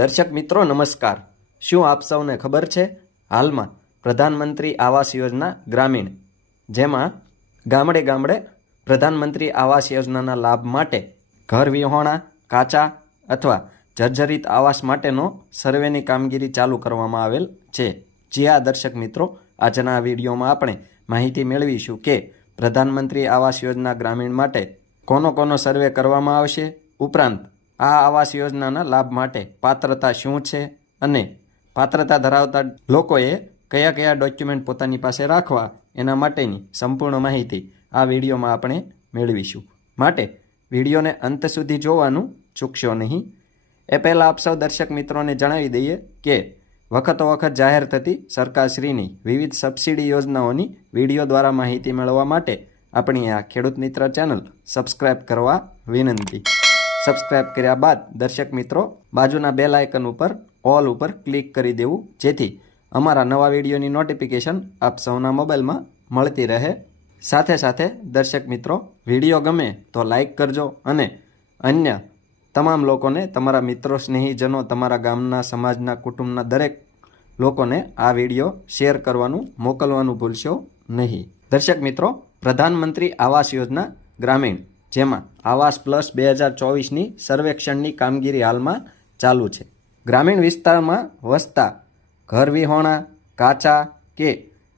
દર્શક મિત્રો, નમસ્કાર. શું આપ સૌને ખબર છે? હાલમાં પ્રધાનમંત્રી આવાસ યોજના ગ્રામીણ, જેમાં ગામડે ગામડે પ્રધાનમંત્રી આવાસ યોજનાના લાભ માટે ઘર વિહોણા, કાચા અથવા જર્જરિત આવાસ માટેનો સર્વેની કામગીરી ચાલુ કરવામાં આવેલ છે. જી આ દર્શક મિત્રો, આજના વિડીયોમાં આપણે માહિતી મેળવીશું કે પ્રધાનમંત્રી આવાસ યોજના ગ્રામીણ માટે કોનો કોનો સર્વે કરવામાં આવશે. ઉપરાંત આ આવાસ યોજનાના લાભ માટે પાત્રતા શું છે અને પાત્રતા ધરાવતા લોકોએ કયા કયા ડોક્યુમેન્ટ પોતાની પાસે રાખવા એના માટેની સંપૂર્ણ માહિતી આ વિડીયોમાં આપણે મેળવીશું. માટે વિડીયોને અંત સુધી જોવાનું ચૂકશો નહીં. એ પહેલાં આપ સૌ દર્શક મિત્રોને જણાવી દઈએ કે વખતો વખત જાહેર થતી સરકારશ્રીની વિવિધ સબસિડી યોજનાઓની વીડિયો દ્વારા માહિતી મેળવવા માટે આપણી આ ખેડૂત મિત્ર ચેનલ સબસ્ક્રાઇબ કરવા વિનંતી. સબસ્ક્રાઇબ કર્યા બાદ દર્શક મિત્રો બાજુના બેલ આઇકન ઉપર, ઓલ ઉપર ક્લિક કરી દેવું, જેથી અમારા નવા વિડીયોની નોટિફિકેશન આપ સૌના મોબાઈલમાં મળતી રહે. સાથે સાથે દર્શક મિત્રો, વીડિયો ગમે તો લાઇક કરજો અને અન્ય તમામ લોકોને, તમારા મિત્રો, સ્નેહીજનો, તમારા ગામના, સમાજના, કુટુંબના દરેક લોકોને આ વીડિયો શેર કરવાનું મોકલવાનું ભૂલશો નહીં. દર્શક મિત્રો, પ્રધાનમંત્રી આવાસ યોજના ગ્રામીણ જેમાં આવાસ પ્લસ બે હજાર ચોવીસની સર્વેક્ષણની કામગીરી હાલમાં ચાલુ છે. ગ્રામીણ વિસ્તારમાં વસતા ઘર વિહોણા, કાચા કે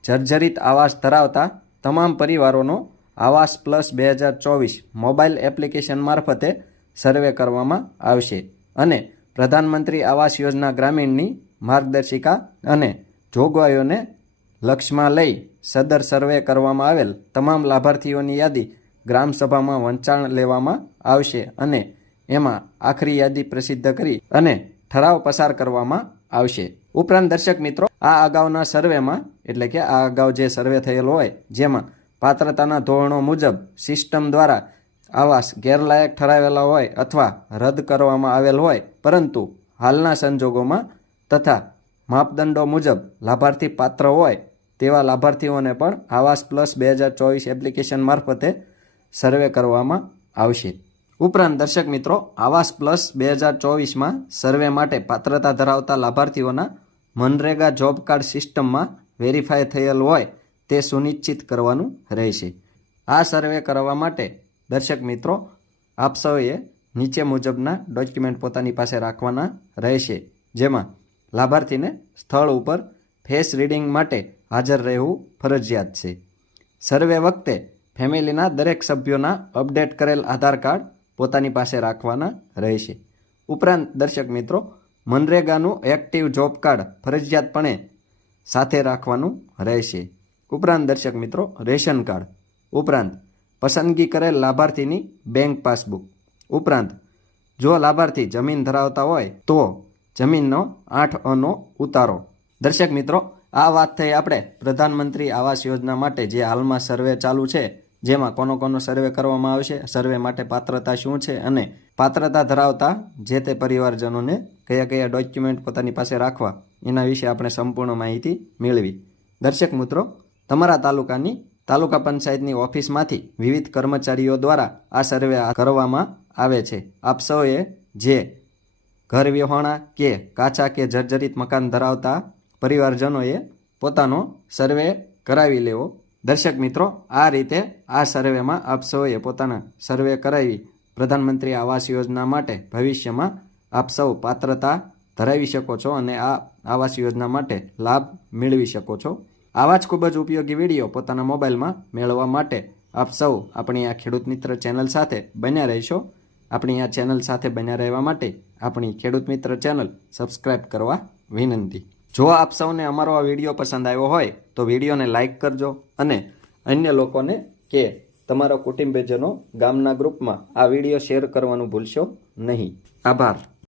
જર્જરિત આવાસ ધરાવતા તમામ પરિવારોનો આવાસ પ્લસ બે હજાર ચોવીસ મોબાઈલ એપ્લિકેશન મારફતે સર્વે કરવામાં આવશે અને પ્રધાનમંત્રી આવાસ યોજના ગ્રામીણની માર્ગદર્શિકા અને જોગવાઈઓને લક્ષ્યમાં લઈ સદર સર્વે કરવામાં આવેલ તમામ લાભાર્થીઓની યાદી ગ્રામસભામાં વંચાણ લેવામાં આવશે અને એમાં આખરી યાદી પ્રસિદ્ધ કરી અને ઠરાવ પસાર કરવામાં આવશે. ઉપરાંત દર્શક મિત્રો, આ અગાઉના સર્વેમાં, એટલે કે આ અગાઉ જે સર્વે થયેલો હોય, જેમાં પાત્રતાના ધોરણો મુજબ સિસ્ટમ દ્વારા આવાસ ગેરલાયક ઠરાવેલા હોય અથવા રદ કરવામાં આવેલ હોય, પરંતુ હાલના સંજોગોમાં તથા માપદંડો મુજબ લાભાર્થી પાત્ર હોય, તેવા લાભાર્થીઓને પણ આવાસ પ્લસ બે હજાર ચોવીસ એપ્લિકેશન મારફતે સર્વે કરવામાં આવશે. ઉપરાંત દર્શક મિત્રો, આવાસ પ્લસ બે હજાર ચોવીસમાં સર્વે માટે પાત્રતા ધરાવતા લાભાર્થીઓના મનરેગા જોબ કાર્ડ સિસ્ટમમાં વેરીફાય થયેલ હોય તે સુનિશ્ચિત કરવાનું રહેશે. આ સર્વે કરવા માટે દર્શક મિત્રો, આપ સૌએ નીચે મુજબના ડોક્યુમેન્ટ પોતાની પાસે રાખવાના રહેશે, જેમાં લાભાર્થીને સ્થળ ઉપર ફેસ રીડિંગ માટે હાજર રહેવું ફરજિયાત છે. સર્વે વખતે ફેમિલીના દરેક સભ્યોના અપડેટ કરેલ આધાર કાર્ડ પોતાની પાસે રાખવાના રહેશે. ઉપરાંત દર્શક મિત્રો, મનરેગાનું એક્ટિવ જોબ કાર્ડ ફરજિયાતપણે સાથે રાખવાનું રહેશે. ઉપરાંત દર્શક મિત્રો, રેશન કાર્ડ. ઉપરાંત પસંદગી કરેલ લાભાર્થીની બેંક પાસબુક. ઉપરાંત જો લાભાર્થી જમીન ધરાવતા હોય, તો જમીનનો આઠ અનો ઉતારો. દર્શક મિત્રો, આ વાત થઈ આપણે પ્રધાનમંત્રી આવાસ યોજના માટે જે હાલમાં સર્વે ચાલુ છે જેમાં કોનો કોનો સર્વે કરવામાં આવશે, સર્વે માટે પાત્રતા શું છે અને પાત્રતા ધરાવતા જે તે પરિવારજનોને કયા કયા ડોક્યુમેન્ટ પોતાની પાસે રાખવા, એના વિશે આપણે સંપૂર્ણ માહિતી મેળવી. દર્શક મિત્રો, તમારા તાલુકાની તાલુકા પંચાયતની ઓફિસમાંથી વિવિધ કર્મચારીઓ દ્વારા આ સર્વે કરવામાં આવે છે. આપ સૌએ જે ઘર વિહોણા કે કાચા કે જર્જરિત મકાન ધરાવતા પરિવારજનોએ પોતાનો સર્વે કરાવી લેવો. દર્શક મિત્રો, આ રીતે આ સર્વેમાં આપ સૌએ પોતાના સર્વે કરાવી પ્રધાનમંત્રી આવાસ યોજના માટે ભવિષ્યમાં આપ સૌ પાત્રતા ધરાવી શકો છો અને આ આવાસ યોજના માટે લાભ મેળવી શકો છો. આવા જ ખૂબ જ ઉપયોગી વીડિયો પોતાના મોબાઈલમાં મેળવવા માટે આપ સૌ આપણી આ ખેડૂત મિત્ર ચેનલ સાથે બન્યા રહેશો. આપણી આ ચેનલ સાથે બન્યા રહેવા માટે આપણી ખેડૂત મિત્ર ચેનલ સબસ્ક્રાઈબ કરવા વિનંતી. જો આપ સૌને અમારો આ વીડિયો પસંદ આવ્યો હોય, તો વિડીયોને લાઇક કરજો અને અન્ય લોકોને કે તમારા કુટુંબીજનો ગામના ગ્રુપમાં આ વીડિયો શેર કરવાનું ભૂલશો નહીં. આભાર.